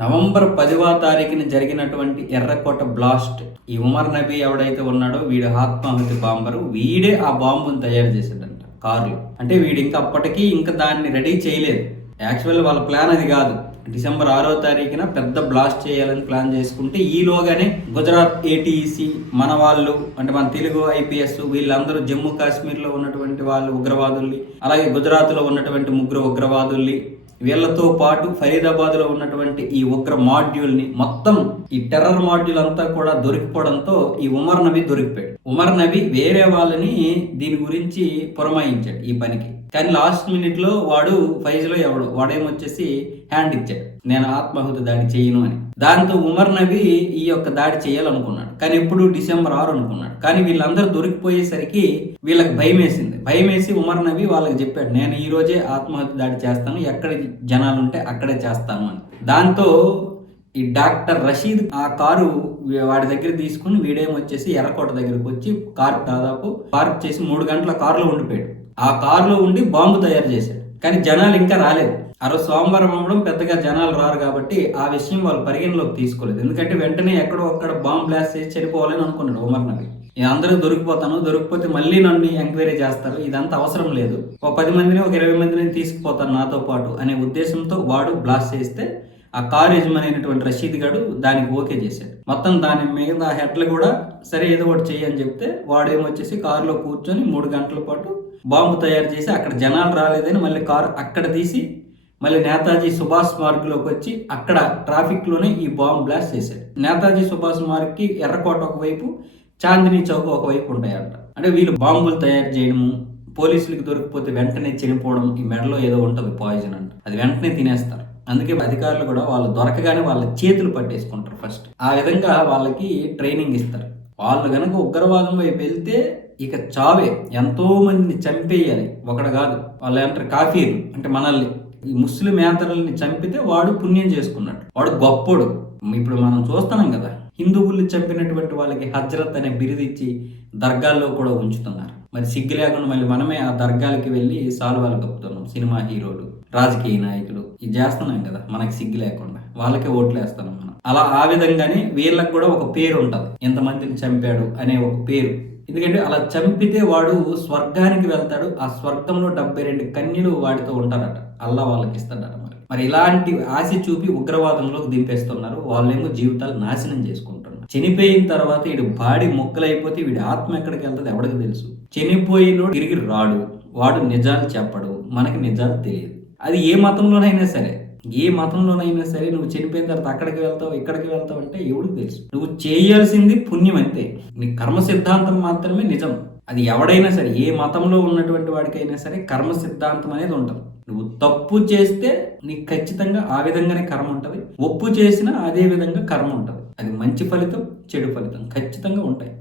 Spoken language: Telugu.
నవంబర్ పదివ తారీఖున జరిగినటువంటి ఎర్రకోట బ్లాస్ట్. ఈ ఉమర్ నబీ ఎవడైతే ఉన్నాడో వీడు ఆత్మాహుతి బాంబరు వీడే ఆ బాంబును తయారు చేశాడంట కారులో. అంటే వీడు ఇంకా అప్పటికీ ఇంకా దాన్ని రెడీ చేయలేదు. యాక్చువల్ వాళ్ళ ప్లాన్ అది కాదు. డిసెంబర్ ఆరో తారీఖున పెద్ద బ్లాస్ట్ చేయాలని ప్లాన్ చేసుకుంటే ఈలోగానే గుజరాత్ ఏటీఈసీ మన వాళ్ళు అంటే మన తెలుగు ఐపీఎస్ వీళ్ళందరూ జమ్మూ కాశ్మీర్లో ఉన్నటువంటి వాళ్ళు ఉగ్రవాదుల్ని అలాగే గుజరాత్లో ఉన్నటువంటి ముగ్గురు ఉగ్రవాదుల్ని వీళ్ళతో పాటు ఫరీదాబాద్లో ఉన్నటువంటి ఈ ఉగ్ర మాడ్యూల్ని మొత్తం ఈ టెర్రర్ మాడ్యూల్ అంతా కూడా దొరికిపోవడంతో ఈ ఉమర్ నబీ దొరికిపోయాడు. ఉమర్ నబీ వేరే వాళ్ళని దీని గురించి పురమాయించాడు ఈ పనికి. కానీ లాస్ట్ మినిట్లో వాడు ఫైజ్లో ఎవడు వాడేమొచ్చేసి హ్యాండ్ ఇచ్చాడు. నేను ఆత్మాహుతి దాడి చేయను అని. దాంతో ఉమర్ నబీ ఈ యొక్క దాడి చేయాలనుకున్నాడు. కానీ ఎప్పుడు డిసెంబర్ ఆరు అనుకున్నాడు. కానీ వీళ్ళందరూ దొరికిపోయేసరికి వీళ్ళకి భయం వేసింది. భయం వేసి ఉమర్ నబీ వాళ్ళకి చెప్పాడు నేను ఈ రోజే ఆత్మహత్య దాడి చేస్తాను. ఎక్కడ జనాలు ఉంటే అక్కడే చేస్తాను అని. దాంతో ఈ డాక్టర్ రషీద్ ఆ కారు వాడి దగ్గర తీసుకుని వీడేమొచ్చేసి ఎర్రకోట దగ్గరకు వచ్చి కార్ దాదాపు పార్క్ చేసి మూడు గంటల కారులో ఉండిపోయాడు. ఆ కారులో ఉండి బాంబు తయారు చేశాడు. కానీ జనాలు ఇంకా రాలేదు. ఆ రోజు సోమవారం అవ్వడం పెద్దగా జనాలు రారు కాబట్టి ఆ విషయం వాళ్ళు పరిగణలోకి తీసుకోలేదు. ఎందుకంటే వెంటనే ఎక్కడో అక్కడ బాంబ్ బ్లాస్ట్ చేసి చనిపోవాలని అనుకున్నాడు ఉమర్ నబీ. నేను అందరూ దొరికిపోతాను దొరికిపోతే మళ్ళీ నన్ను ఎంక్వైరీ చేస్తారు. ఇదంతా అవసరం లేదు. ఒక పది మందిని ఒక ఇరవై మందిని తీసుకుపోతాను నాతో పాటు అనే ఉద్దేశంతో వాడు బ్లాస్ట్ చేస్తే ఆ కారు యజమాని అయినటువంటి రషీద్ గడు దానికి ఓకే చేశాడు. మొత్తం దాని మిగతా హెడ్లు కూడా సరే ఏదో ఒకటి చేయని చెప్తే వాడేమొచ్చేసి కారులో కూర్చొని మూడు గంటల పాటు బాంబు తయారు చేసి అక్కడ జనాలు రాలేదని మళ్ళీ కారు అక్కడ తీసి మళ్ళీ నేతాజీ సుభాష్ మార్గ్లోకి వచ్చి అక్కడ ట్రాఫిక్లోనే ఈ బాంబ్ బ్లాస్ట్ చేశాడు. నేతాజీ సుభాష్ మార్గ్కి ఎర్రకోట ఒకవైపు చాందినీ చౌక్ ఒకవైపు ఉంటాయంట. అంటే వీళ్ళు బాంబులు తయారు చేయడము పోలీసులకు దొరికిపోతే వెంటనే చనిపోవడం ఈ మెడలో ఏదో ఉంటుంది పాయిజన్ అంట. అది వెంటనే తినేస్తారు. అందుకే అధికారులు కూడా వాళ్ళు దొరకగానే వాళ్ళ చేతులు పట్టేసుకుంటారు ఫస్ట్ ఆ విధంగా వాళ్ళకి ట్రైనింగ్ ఇస్తారు. వాళ్ళు గనక ఉగ్రవాదం వైపు వెళ్తే ఇక చావే. ఎంతో మందిని చంపేయాలి. ఒకడు కాదు. వాళ్ళు ఏమంటారు కాఫీలు అంటే మనల్ని. ఈ ముస్లిం యాత్రల్ని చంపితే వాడు పుణ్యం చేసుకున్నాడు వాడు గొప్పడు. ఇప్పుడు మనం చూస్తున్నాం కదా హిందువుల్ని చంపినటువంటి వాళ్ళకి హజ్రత్ అనే బిరుదిచ్చి దర్గాల్లో కూడా ఉంచుతున్నారు. మరి సిగ్గు లేకుండా మళ్ళీ మనమే ఆ దర్గాలకి వెళ్ళి సాల్వాలు కప్పుతున్నాం సినిమా హీరోలు రాజకీయ నాయకులు. ఇది చేస్తున్నాం కదా మనకి సిగ్గు లేకుండా. వాళ్ళకే ఓట్లు వేస్తున్నాం మనం అలా ఆ విధంగానే వీళ్ళకు కూడా ఒక పేరు ఉంటుంది. ఎంతమందిని చంపాడు అనే ఒక పేరు. ఎందుకంటే అలా చంపితే వాడు స్వర్గానికి వెళ్తాడు ఆ స్వర్గంలో డెబ్బై రెండు కన్యలు వాడితో ఉంటారట. అల్లా వాళ్ళకి ఇస్తాడట మరి. మరి ఇలాంటి ఆశ చూపి ఉగ్రవాదంలోకి దింపేస్తున్నారు. వాళ్ళేమో జీవితాలు నాశనం చేసుకుంటున్నారు. చనిపోయిన తర్వాత వీడు బాడీ మొక్కలైపోతే వీడి ఆత్మ ఎక్కడికి వెళ్తుంది ఎవడికి తెలుసు. చనిపోయినోడు తిరిగి రాడు. వాడు నిజాలు చెప్పడు. మనకి నిజాలు తెలియదు. అది ఏ మతంలోనైనా సరే. ఏ మతంలోనైనా సరే నువ్వు చనిపోయిన తర్వాత అక్కడికి వెళ్తావు ఇక్కడికి వెళ్తావు అంటే ఎవడికి తెలుసు. నువ్వు చేయాల్సింది పుణ్యం అంతే. నీ కర్మ సిద్ధాంతం మాత్రమే నిజం. అది ఎవడైనా సరే ఏ మతంలో ఉన్నటువంటి వాడికైనా సరే కర్మ సిద్ధాంతం అనేది ఉంటుంది. నువ్వు తప్పు చేస్తే నీకు ఖచ్చితంగా ఆ విధంగానే కర్మ ఉంటుంది. ఒప్పు చేసినా అదే విధంగా కర్మ ఉంటుంది. అది మంచి ఫలితం చెడు ఫలితం ఖచ్చితంగా ఉంటాయి.